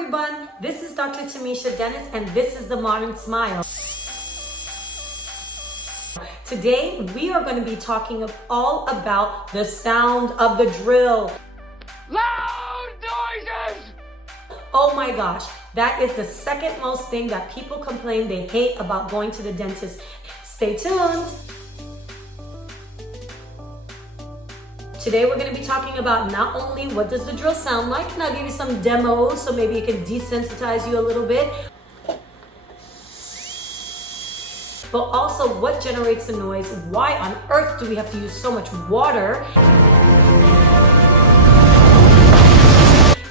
everyone, this is Dr. Tamisha Denis and this is The Modern Smile. Today we are going to be talking all about the sound of the drill. Loud noises! Oh my gosh, that is the second most thing that people complain they hate about going to the dentist. Stay tuned. Today we're going to be talking about not only what does the drill sound like, and I'll give you some demos so maybe it can desensitize you a little bit, but also what generates the noise, why on earth do we have to use so much water,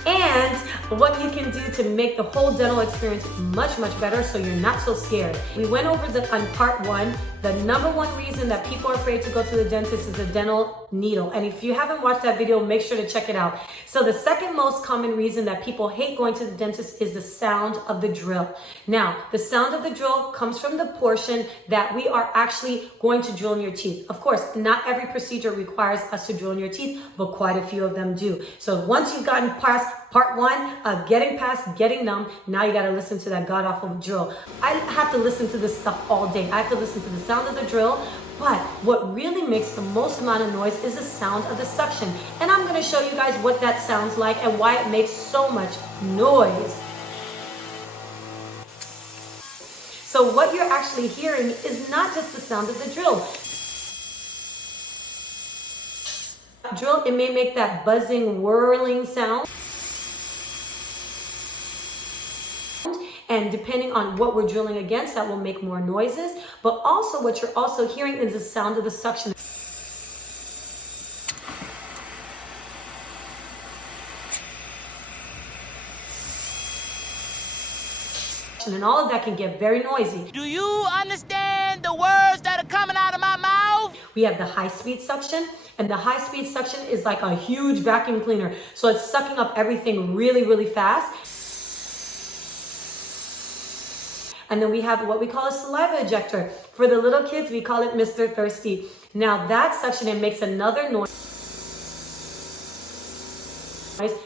and what you can do to make the whole dental experience much better so you're not so scared. We went over on part one, the number one reason that people are afraid to go to the dentist is the dental needle. And if you haven't watched that video, make sure to check it out. So the second most common reason that people hate going to the dentist is the sound of the drill. Now, the sound of the drill comes from the portion that we are actually going to drill in your teeth. Of course, not every procedure requires us to drill in your teeth, but quite a few of them do. So once you've gotten past part one, getting numb, now you gotta listen to that god-awful drill. I have to listen to this stuff all day. I have to listen to the sound of the drill, but what really makes the most amount of noise is the sound of the suction. And I'm gonna show you guys what that sounds like and why it makes so much noise. So what you're actually hearing is not just the sound of the drill. Drill, it may make that buzzing, whirling sound. And depending on what we're drilling against, that will make more noises. But also what you're also hearing is the sound of the suction. And all of that can get very noisy. Do you understand the words that are coming out of my mouth? We have the high-speed suction, and the high-speed suction is like a huge vacuum cleaner. So it's sucking up everything really fast. And then we have what we call a saliva ejector. For the little kids, we call it Mr. Thirsty. Now that suction, it makes another noise.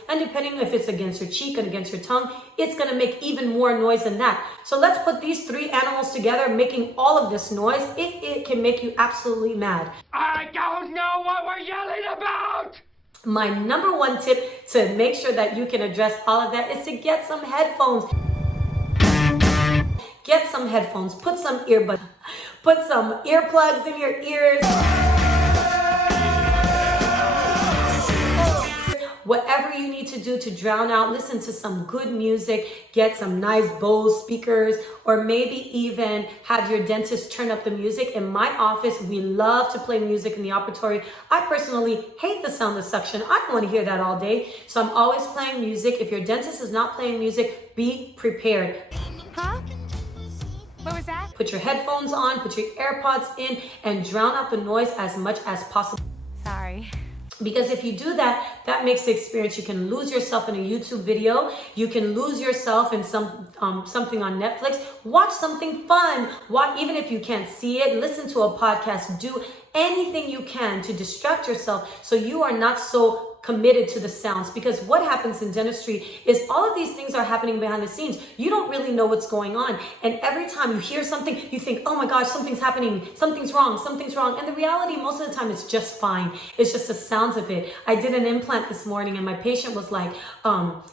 And depending if it's against your cheek and against your tongue, it's gonna make even more noise than that. So let's put these three animals together, making all of this noise. It can make you absolutely mad. I don't know what we're yelling about! My number one tip to make sure that you can address all of that is to get some headphones. Get some headphones, put some earbuds, put some earplugs in your ears. Whatever you need to do to drown out, listen to some good music, get some nice Bose speakers, or maybe even have your dentist turn up the music. In my office, we love to play music in the operatory. I personally hate the sound of suction. I don't want to hear that all day. So I'm always playing music. If your dentist is not playing music, be prepared. Huh? What was that? Put your headphones on, put your AirPods in, and drown out the noise as much as possible. Sorry. Because if you do that, that makes the experience. You can lose yourself in a YouTube video. You can lose yourself in something on Netflix. Watch something fun. Even if you can't see it, listen to a podcast. Do anything you can to distract yourself so you are not so committed to the sounds. Because what happens in dentistry is all of these things are happening behind the scenes. You don't really know what's going on. And every time you hear something, you think, oh my gosh, something's happening. Something's wrong. And the reality, most of the time, it's just fine. It's just the sounds of it. I did an implant this morning and my patient was like,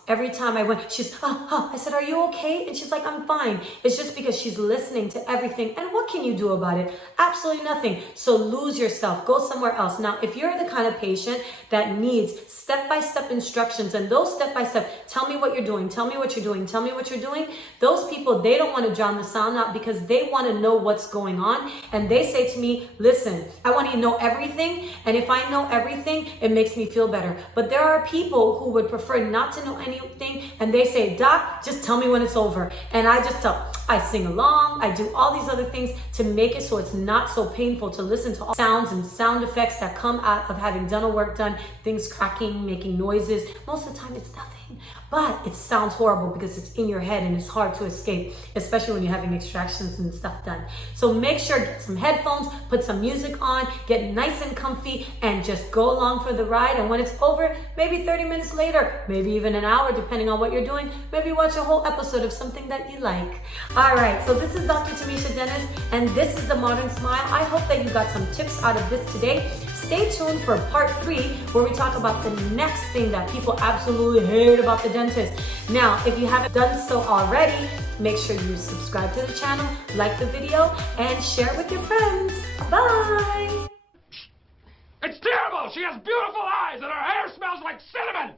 every time I went, I said, are you okay? And she's like, I'm fine. It's just because she's listening to everything. And what can you do about it? Absolutely nothing. So lose yourself. Go somewhere else. Now, if you're the kind of patient that needs step-by-step instructions, and those step-by-step, tell me what you're doing, tell me what you're doing, tell me what you're doing, those people, they don't want to drown the sound out because they want to know what's going on. And they say to me, listen, I want you to know everything. And if I know everything, it makes me feel better. But there are people who would prefer not to know anything. And they say, doc, just tell me when it's over. And I sing along, I do all these other things to make it so it's not so painful to listen to all sounds and sound effects that come out of having dental work done, things cracking, making noises. Most of the time it's nothing. But it sounds horrible because it's in your head and it's hard to escape, especially when you're having extractions and stuff done. So make sure, get some headphones, put some music on, get nice and comfy, and just go along for the ride. And when it's over, maybe 30 minutes later, maybe even an hour, depending on what you're doing, maybe watch a whole episode of something that you like. All right, so this is Dr. Tamisha Denis, and this is The Modern Smile. I hope that you got some tips out of this today. Stay tuned for part 3, where we talk about the next thing that people absolutely hate about the dentist. Now, if you haven't done so already, make sure you subscribe to the channel, like the video, and share with your friends. Bye! It's terrible! She has beautiful eyes and her hair smells like cinnamon!